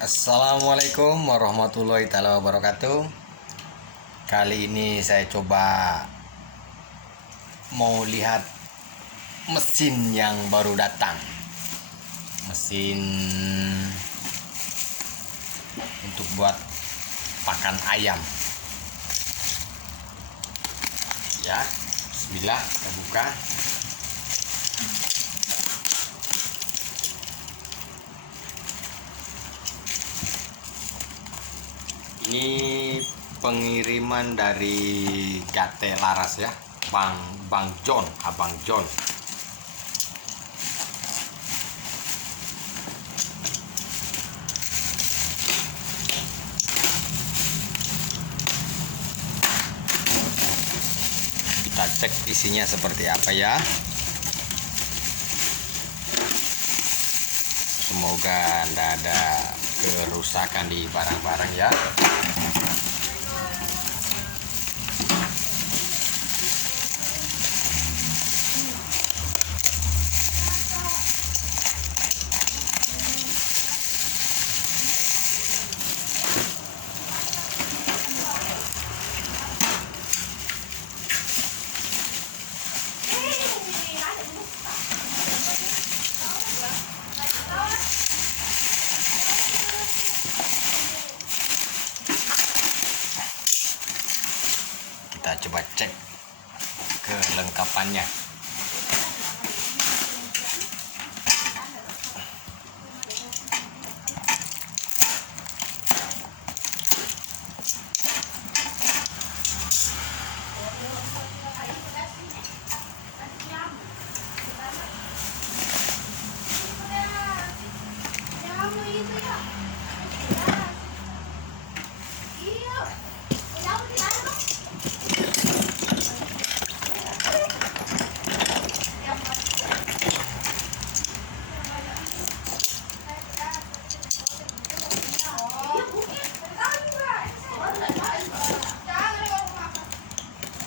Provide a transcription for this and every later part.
Assalamualaikum warahmatullahi wabarakatuh. Kali ini saya coba mau lihat mesin yang baru datang. Mesin untuk buat pakan ayam. Ya, bismillah, kita buka. Ini pengiriman dari Gate Laras ya, Bang John, Abang John. Kita cek isinya seperti apa ya. Semoga tidak ada kerusakan di barang-barang ya. Kita coba cek kelengkapannya.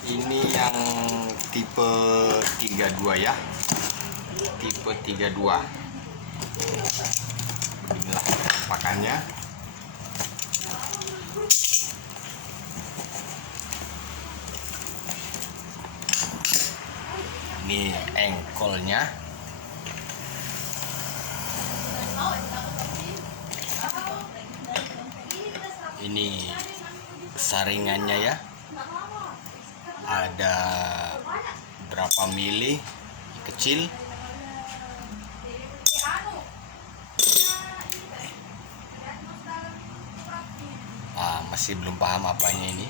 Ini yang tipe 32 ya, tipe 32. Inilah pakannya. Ini engkolnya. Ini saringannya ya. Ada berapa mili kecil. Masih belum paham apanya ini.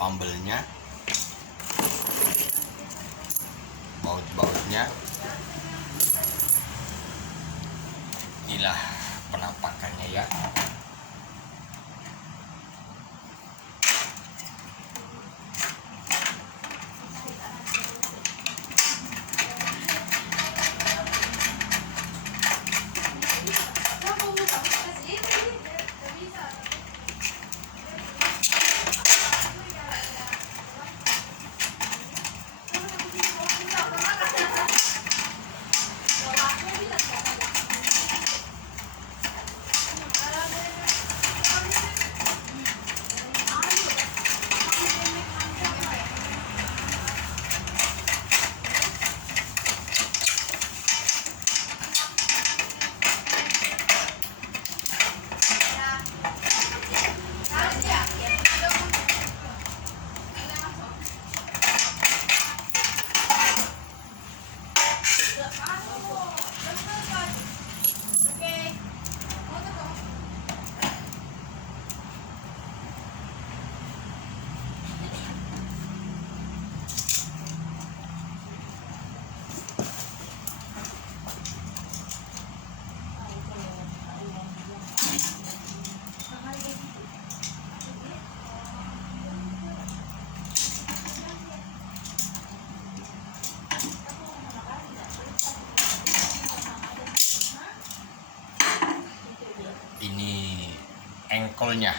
Pambelnya, baut-bautnya. Inilah penampakannya ya. charcoalnya.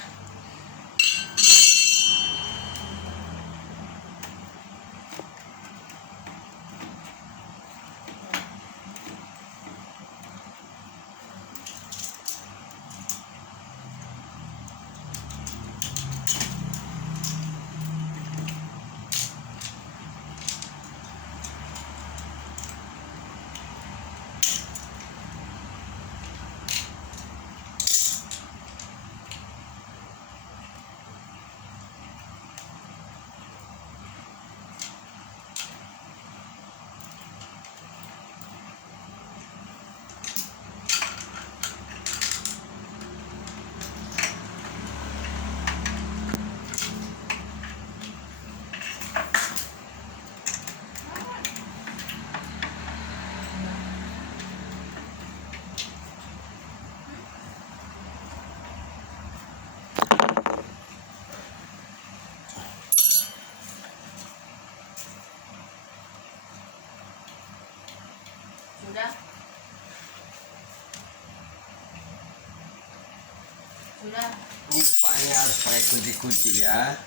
Sudah. Rupanya harus pakai kunci-kunci ya.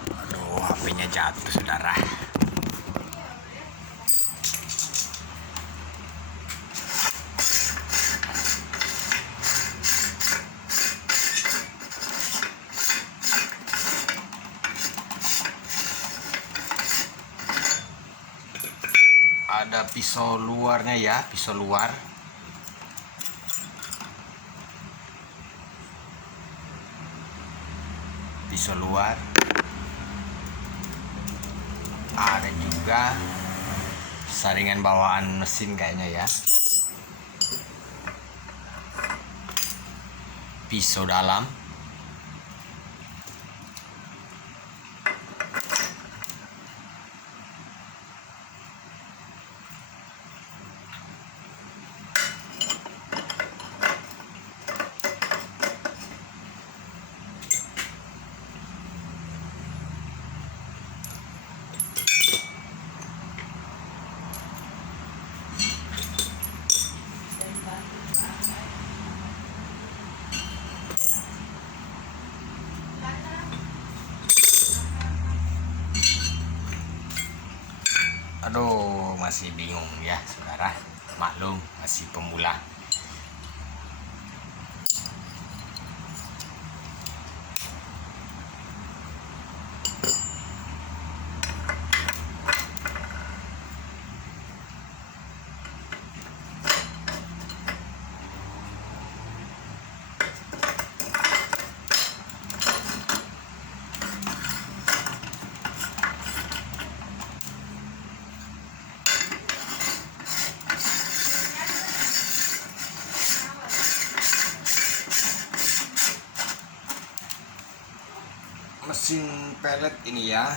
Aduh, HP-nya jatuh, saudara. Ada pisau luarnya ya, pisau luar. Pisau luar. Ada juga saringan bawaan mesin kayaknya ya. Pisau dalam. Aduh, masih bingung ya, saudara. Maklum, masih pemula. Mesin pelet ini ya.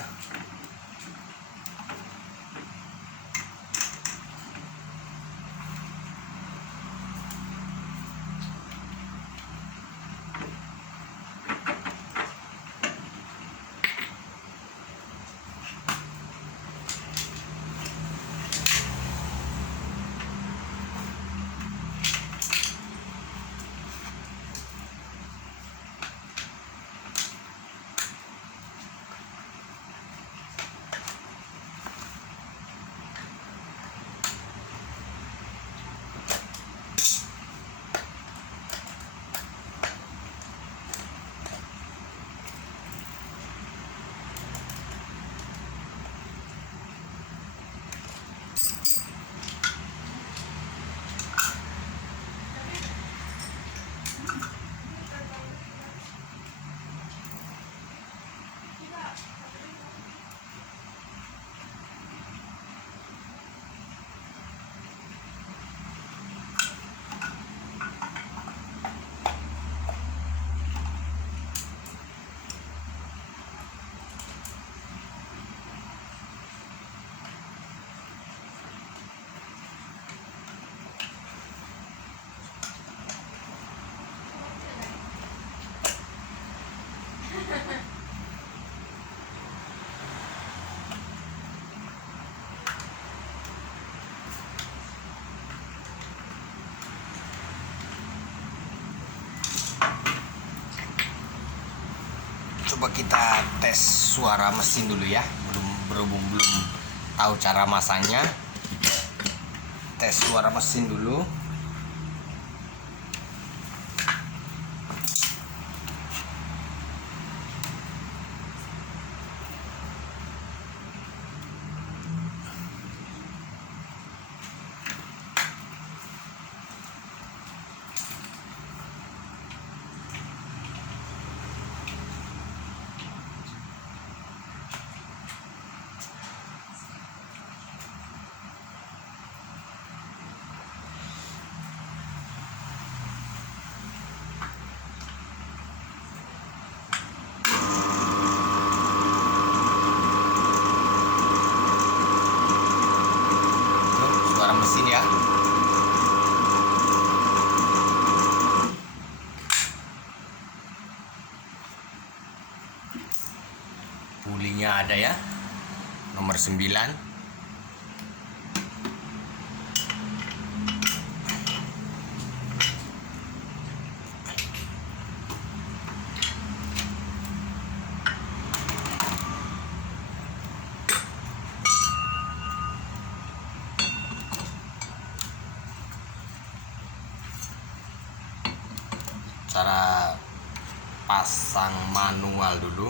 coba kita tes suara mesin dulu ya. Berhubung belum tahu cara masangnya. Tes suara mesin dulu. Mesin ya. Pulinya ada ya, nomor 9. Cara pasang manual dulu.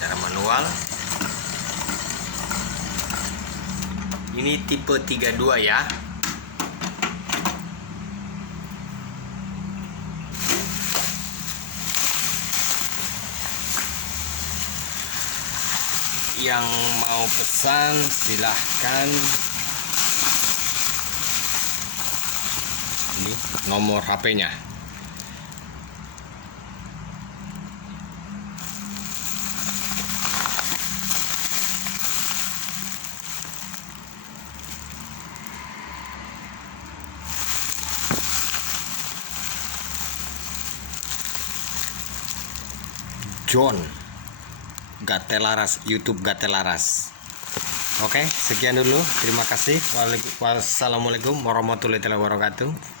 Cara manual. Ini tipe 32 ya. Yang mau pesan silahkan. Ini nomor HP-nya. John Gatelaras, YouTube Gatelaras. Oke, sekian dulu. Terima kasih. Wassalamualaikum warahmatullahi wabarakatuh.